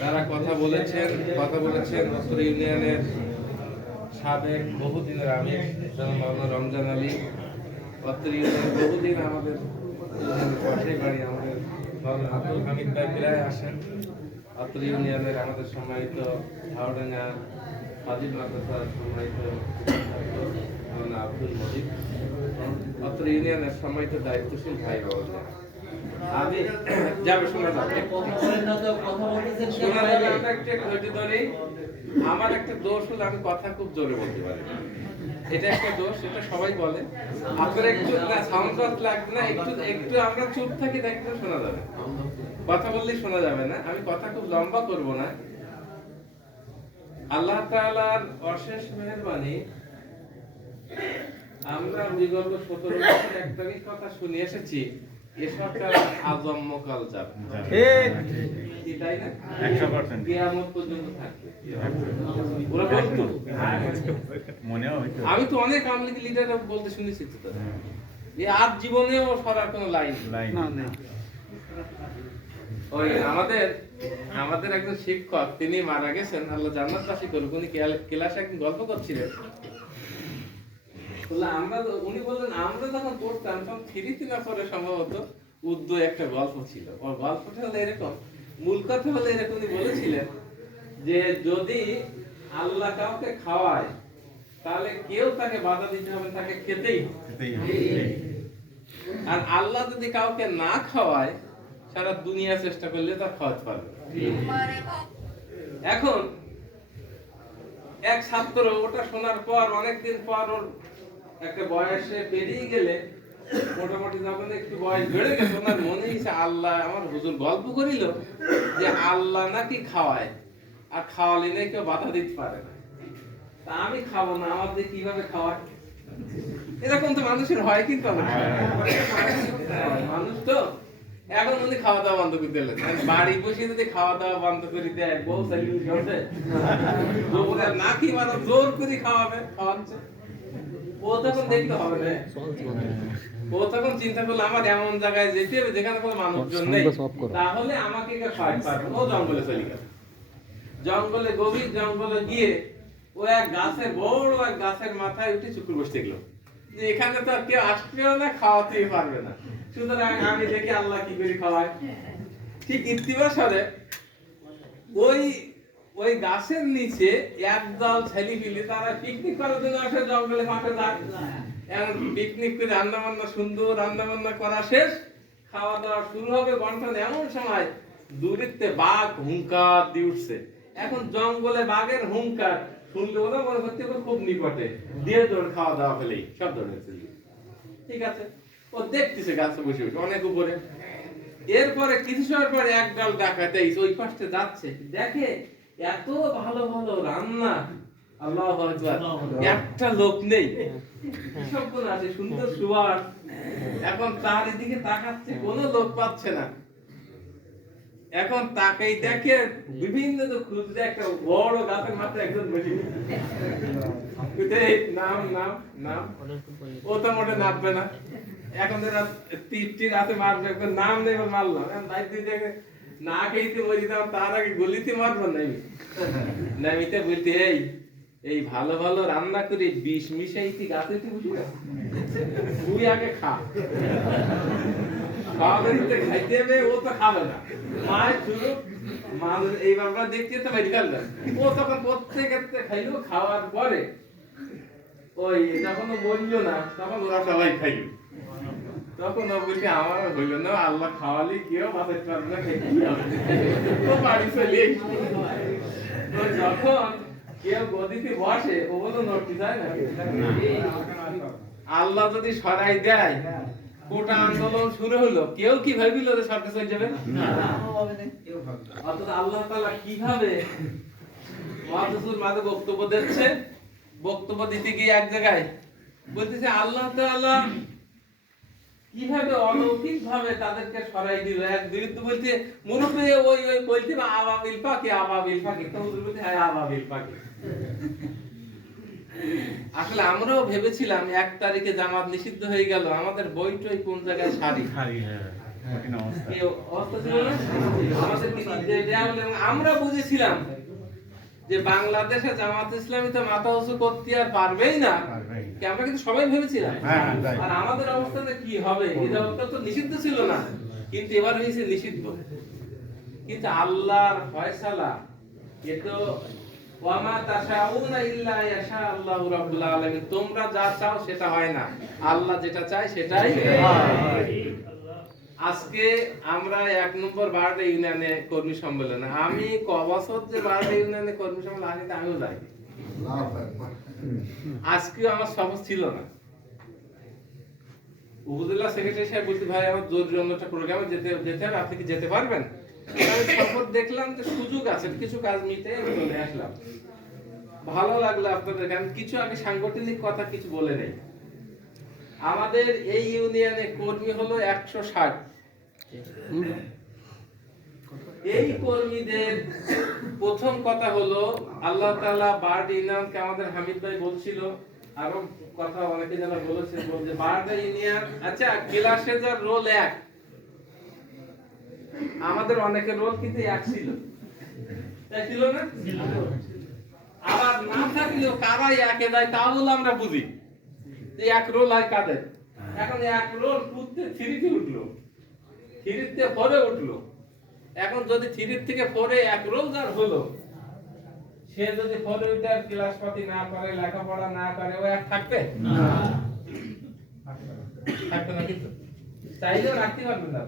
তারা কথা বলেছেন অত্র ইউনিয়নের সাবেক বহুদিনের আমির জনাব মাওলানা রমজান আলী। অত্র ইউনিয়ন বহুদিন আমাদের পাশেই বাড়ি। আমাদের মাওলানা আব্দুল হামিদ ভাই প্রায় আসেন। অত্র ইউনিয়নের আমাদের সম্মানিত ঝাউডাঙ্গা ফাজিল মাদ্রাসার সম্মানিত মাওলানা আব্দুল মজিদ, অত্র ইউনিয়নের সম্মানিত দায়িত্বশীল ভাই বাবা। আমি যাবে শোনা যাবে আমার একটা দোষ হলো আমি কথা খুব জোরে বলতে পারি। এটা একটা দোষ, এটা সবাই বলে। আপনার একটু সাউন্ড বক্স লাগবে না, একটু একটু আমরা চুপ থাকি, দেখলে শোনা যাবে। কথা বললেই শোনা যাবে না। আমি কথা খুব লম্বা করব না। আল্লাহ তাআলার অশেষ মেহেরবানি, আমরা বিগত 17 বছর একটাই কথা শুনে এসেছি, এ সরকার আজম্ম কাল যাবে, ঠিক তাই না? 100% কিয়ামত পর্যন্ত থাকবে। ওরা বলতো মনেও হইতো, আমি তো অনেক আমলি লিডার বলতে শুনেছি তো তারা এই আর জীবনেও সরার কোনো লাইন না নেই। ওই আমাদের একজন শিক্ষক, তিনি মারা গেছেন, আল্লাহ জান্নাতবাসী করুক। উনি ক্লাসে একদিন গল্প করছিলেন। উনি বললেন আমরা যখন পড়তাম তখন থ্রিতে না পরে সম্ভবত উর্দু একটা গল্প ছিল। ওর গল্পটা হলো এরকম, মূল কথা হলো এরকম। উনি বলেছিলেন যে যদি আল্লাহ কাউকে খাওয়ায় তাহলে কেউ তাকে বাধা দিতে হবে, তাকে খেতেই হবে। আর আল্লাহ যদি কাউকে না খাওয়ায় সারা দুনিয়া চেষ্টা করলে তা খাওয়াতে পারবে। এখন এক ছাত্র ওটা শোনার পর অনেকদিন পর ওর একটা বয়সে পেরিয়ে গেলে, মোটামুটি যখন একটু বয়স বেড়ে গেছে, ওনার মনে হয়েছে আল্লাহ, আমার হুজুর গল্প করিল যে আল্লাহ নাকি খাওয়ায়, আর খাওয়ালে নাকি কেউ বাধা দিতে পারে না। তা আমি খাবো না, আমার দিয়ে কিভাবে খাওয়ায়? এরকম তো মানুষের হয়, কিন্তু মানুষ তো। এখন উনি খাওয়া দাওয়া বন্ধ করে দিলেন। বাড়ি বসে যদি খাওয়া দাওয়া বন্ধ করে দেয়, বউ নাকি মানে জোর করে খাওয়াচ্ছে, ও তখন দেখতে হবে না। ও তখন চিন্তা করলো আমার এমন জায়গায় যেতে হবে যেখানে কোনো মানুষজন নেই, তাহলে আমাকে কেউ খাওয়াতে পারবে না। ও জঙ্গলে চলে গেল। জঙ্গলে, গভীর জঙ্গলে গিয়ে ও এক গাছের, বড় এক গাছের মাথায় উঠে চুপ করে বসে গেল যে এখানে তো আর কেউ আসবেও না, খাওয়াতেই পারবে না, সুতরাং আমি দেখি আল্লাহ কি করে খাওয়ায়। ঠিক ইতিবাসরে ওই গাছের নিচে একদল ছেলেপিলে তারা পিকনিক করার জন্য আসে, জঙ্গলে মাঠে যায়। এখন পিকনিক করে রান্না বান্না, সুন্দর রান্না বান্না করা শেষ, খাওয়া দাওয়া শুরু হবে বন্টন। এমন সময় দূরেতে বাঘ হুঙ্কার দিয়ে উঠছে। এখন জঙ্গলে বাঘের হুঙ্কার শুনলে ওরা মনে করতে খুব নিকটে, দিয়ে দৌড় খাওয়া দাওয়া ফেলেই সব দৌড়ে চলে। ঠিক আছে, ও দেখতেছে গাছে বসে বসে অনেক উপরে। এরপরে কিছু সময় পরে একদল ডাকাতে ওই পাশে যাচ্ছে, দেখে এত ভালো ভালো রান্না, আল্লাহু আকবার, একটা লোক নেই, সবগুলো আছে, সুন্দর সুবাস। এখন তার এদিকে তাকাচ্ছে, কোনো লোক পাচ্ছে না। এখন তাকেই দেখে বিভিন্ন তো খুঁজতে একটা বড় গাছের মাথায় একজন বসে, নাম নাম নাম, ও তো মোটে নামবে না। এখন তীর হাতে মারবে, নাম নেই, মারলাম দেখে না খেয়েতে বলি, তার আগে গলিতে মারবো নামিতে বলতে, এই ভালো ভালো রান্না করে বিষ মিশাইতে গাছে বসে তুই আগে খা, খাইতে হবে, ও তো খাবে না। মায়ের শুরু মানুষ এই বাবা দেখতে তো মেডিকেল না, ও তখন প্রত্যেকের খাইলো। খাওয়ার পরে ওই যখন বললো না, তখন ওরা সবাই খাইল। তখন ও বলছে আমার হইল না, আল্লাহ খাওয়ালে কেউ বাঁচাতে পারবে না, ও বাড়ি চলে। তো যখন কেউ গদিতে বসে, ও বলো নড়তে যায় না। আল্লাহ যদি সরাই দেয়, কোটা আন্দোলন শুরু হলো, কেউ কি ভাবিল যে সরকার চলে যাবে? অর্থাৎ আল্লাহ তাআলা কিভাবে মুহাদ্দিসুল মাঝে বক্তব্য দিচ্ছে, বক্তব্য দিতে গিয়ে এক জায়গায় বলতেছে আল্লাহ তাআলা কিভাবে অলৌকিক ভাবে তাদেরকে সরাই দিল। এক বিরুদ্ধে বলতে মুরুফে ওই বলতে আবাবিল পাখি, আবাবিল পাখি, তো হুজুর বলতে হ্যাঁ আবাবিল পাখি। আসলে আমরাও ভেবেছিলাম 1 তারিখে জামাত নিষিদ্ধ হয়ে গেল, আমাদের বইটই কোন জায়গায় সারি। এই অবস্থা ছিল না? আমাদেরকে নির্দেশ দেওয়া হলো এবং আমরা বুঝেছিলাম যে বাংলাদেশে জামাত ইসলামী তো মাথা উঁচু করতে আর পারবেই না, কি আমরা কিন্তু সবাই ভেবেছিলাম। আর আমাদের অবস্থাতে কি হবে, এই অবস্থা তো নিষিদ্ধ ছিল না, কিন্তু এবার হয়েছে নিষিদ্ধ। কিন্তু আল্লাহর ফয়সালা, এ তো ওয়ামা তাশাউনা ইল্লা ইয়াশা আল্লাহু রাব্বুল আলামিন, তোমরা যা চাও সেটা হয় না, আল্লাহ যেটা চায় সেটাই হয়। আজকে আমরা 1 নম্বর বারডে ইউনিয়নে কর্মী সম্মেলনে, আমি ক বছর যে বারডে ইউনিয়নে কর্মী সম্মেলন আসলে আমিও যাই, আজকেও আমার সফর ছিল না। উপজেলা সেক্রেটারি সাহেব বলতে, ভাই আমার জরুরি অন্যটা প্রোগ্রামে যেতে হবে, আপনি কি যেতে পারবেন? আমি সফর দেখলাম যে সুযোগ আছে, কিছু কাজ মিটে চলে আসলাম। ভালো লাগলো আপনাদের গান। কিছু আগে সাংগঠনিক কথা কিছু বলে নেই। আমাদের এই ইউনিয়নে কর্মী হলো 160। এই কর্মীদের প্রথম কথা হলো, আল্লাহ তাআলা বার্ড ইউনিয়নকে, আমাদের হামিদ ভাই বলছিল, আরো কথা অনেকে যারা বলেছে, বলছে বার্ড ইউনিয়ন, আচ্ছা ক্লাসে যার রোল 1, আমাদের অনেকের রোল কিন্তু 1 ছিল, তাই ছিল না? আবার না থাকলেও কারা একে দেয় তা হলো আমরা বুঝি যে 1 রোল হয় কাদের। এখন 1 রোল পুঁততে 3 উঠলো, 3 4 উঠলো। এখন যদি 3 থেকে 4 1 রোল যার হলো, সে যদি 4 উইটার ক্লাস পাতি না করে, লেখাপড়া না করে, ও 1 থাকবে না, থাকবে না। কিন্তু চাইলেও রাখতে পারবেন না।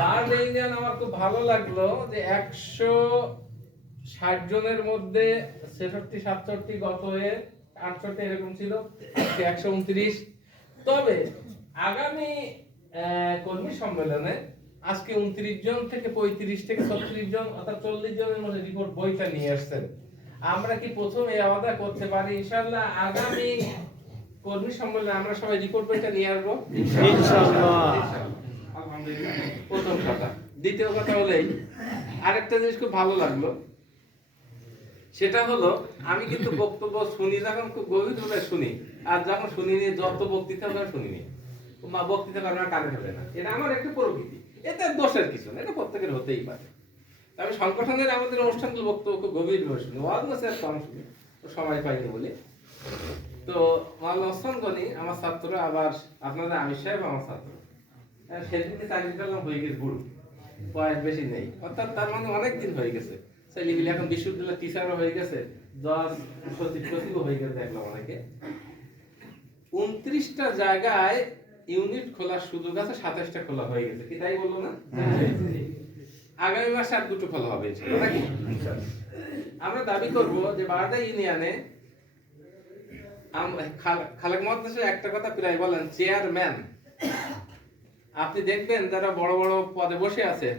বার্ড ইউনিয়ন আমার খুব ভালো লাগলো যে 160 জনের মধ্যে 66 67 গত হয়ে 68 এরকম ছিল, আজকে 129। তবে আগামী কর্মী সম্মেলনে আজকে 29 জন থেকে 35 থেকে 36 জন অর্থাৎ 40 জনের মধ্যে রিপোর্ট বইটা নিয়ে আসছেন। আমরা কি প্রথম এই আওয়াদা করতে পারি ইনশাআল্লাহ আগামী কর্মী সম্মেলনে আমরা সবাই রিপোর্ট বইটা নিয়ে আসবো ইনশাআল্লাহ। আলহামদুলিল্লাহ, প্রথম কথা। দ্বিতীয় কথা হলেই আরেকটা জিনিস খুব ভালো লাগলো, সেটা হলো আমি কিন্তু বক্তব্য শুনি যখন খুব গভীরভাবে শুনি, আর যখন শুনিনি যত বক্তৃতা হবে শুনিনি, বক্তৃতা কারণে কানে হবে না, এটা আমার একটা প্রকৃতি, এটা দোষের কিছু না, এটা প্রত্যেকের হতেই পারে। আমি সংগঠনের আমাদের অনুষ্ঠানগুলো বক্তব্য খুব গভীরভাবে শুনি, ওয়াজ না স্যার কম শুনি, সময় পাইনি বলে। তো মাওলানা ওসমান গনি আমার ছাত্র, আবার আপনাদের আমির সাহেব আমার ছাত্র। সেদিনকে চাকরি পেলাম, হয়ে গেছে বুড়ো, বয়স বেশি নেই, অর্থাৎ তার মানে অনেক দিন হয়ে গেছে। ছেলেগুলি এখন বিশ্ববিদ্যালয়ের টিচারও হয়ে গেছে, জজ সচিবও হয়ে গেছে দেখলাম অনেকে। 29টা জায়গায় ইউনিট খোলার সুযোগ আছে, 27টা খোলা হয়ে গেছে, কি তাই বললো না? আগামী মাসে আর 2টো খোলা হবে নাকি? আমরা দাবি করব যে বারডা ইউনিয়নে খালেক মহাদ্দেশে একটা কথা প্রায় বলেন, চেয়ারম্যান। আপনি দেখবেন যারা বড় বড় পদে বসে আছে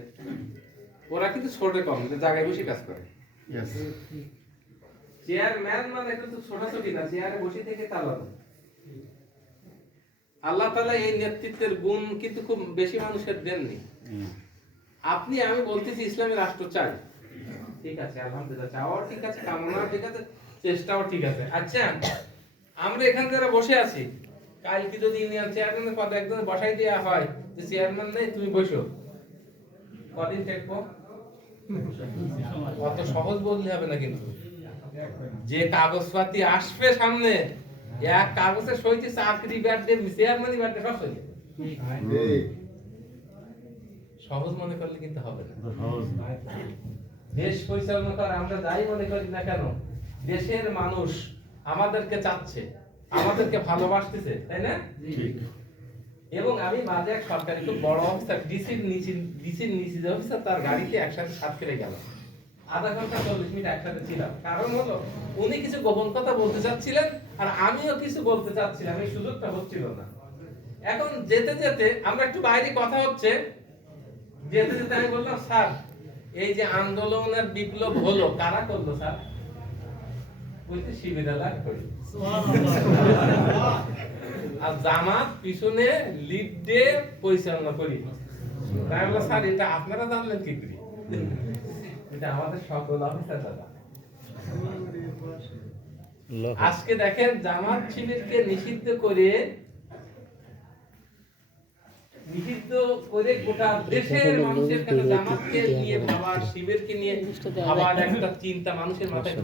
ওরা কিন্তু ছোট কম, জায়গায় বসে কাজ করে। চেয়ারম্যান মানে কিন্তু ছোটাছুটি না, চেয়ারে বসে থেকে চালানো। আল্লাহ তাআলা এই নেতৃত্বের গুণ কিন্তু খুব বেশি মানুষের দেননি। আপনি আমি বলতেছি ইসলামী রাষ্ট্র চাই, ঠিক আছে, আলহামদুলিল্লাহ, চাওয়াও ঠিক আছে, কামনাও ঠিক আছে, চেষ্টাও ঠিক আছে। আচ্ছা, আমরা এখানে যারা বসে আছি, কালকে যদি ইউনিয়ন চেয়ারম্যানের পদে একজনের বসাই দেওয়া হয় যে চেয়ারম্যান নেই তুমি বসো, কদিন টেকবো? অত সহজ বললে হবে না। কিন্তু যে কাগজপাতি আসবে সামনে, এক কাগজের সইতে চাকরি ব্যাটে চেয়ারম্যানই ব্যাটে সব সই, সহজ মনে করলে কিন্তু হবে না। দেশ পরিচালনা করা আমরা যাই মনে করি না কেন, দেশের মানুষ আমাদেরকে চাচ্ছে, আমাদেরকে ভালোবাসতেছে, তাই না? এবং আমি মাঝে এক সরকারি খুব বড় অফিসার, ডিসির নিচে অফিসার, তার গাড়িতে একসাথে 7 ফেলে গেল, আধা ঘন্টা 40 মিনিট একসাথে ছিলাম। কারণ হলো উনি কিছু গোপন কথা বলতে চাচ্ছিলেন আর আমিও কিছু বলতে চাচ্ছিলাম, এই সুযোগটা হচ্ছিল না। এখন যেতে যেতে আমরা একটু বাইরে কথা হচ্ছে, যেতে যেতে আমি বললাম, স্যার এই যে আন্দোলনের বিপ্লব হলো কারা করলো স্যার? বলতে শিবিরা লাগ করি, আর জামাত পিছনে লিড দিয়ে পরিচালনা করি। তাই বললো, স্যার এটা আপনারা জানলেন কি করি? এটা আমাদের সকল অফিসার দাদা। আজকে দেখেন জামাত শিবিরকে নিষিদ্ধ করে নিষিদ্ধ করে গোটা দেশের মানুষের কাছে জামাতকে নিয়ে ভাবার, শিবিরকে নিয়ে ভাবার একটা চিন্তা মানুষের মাথায়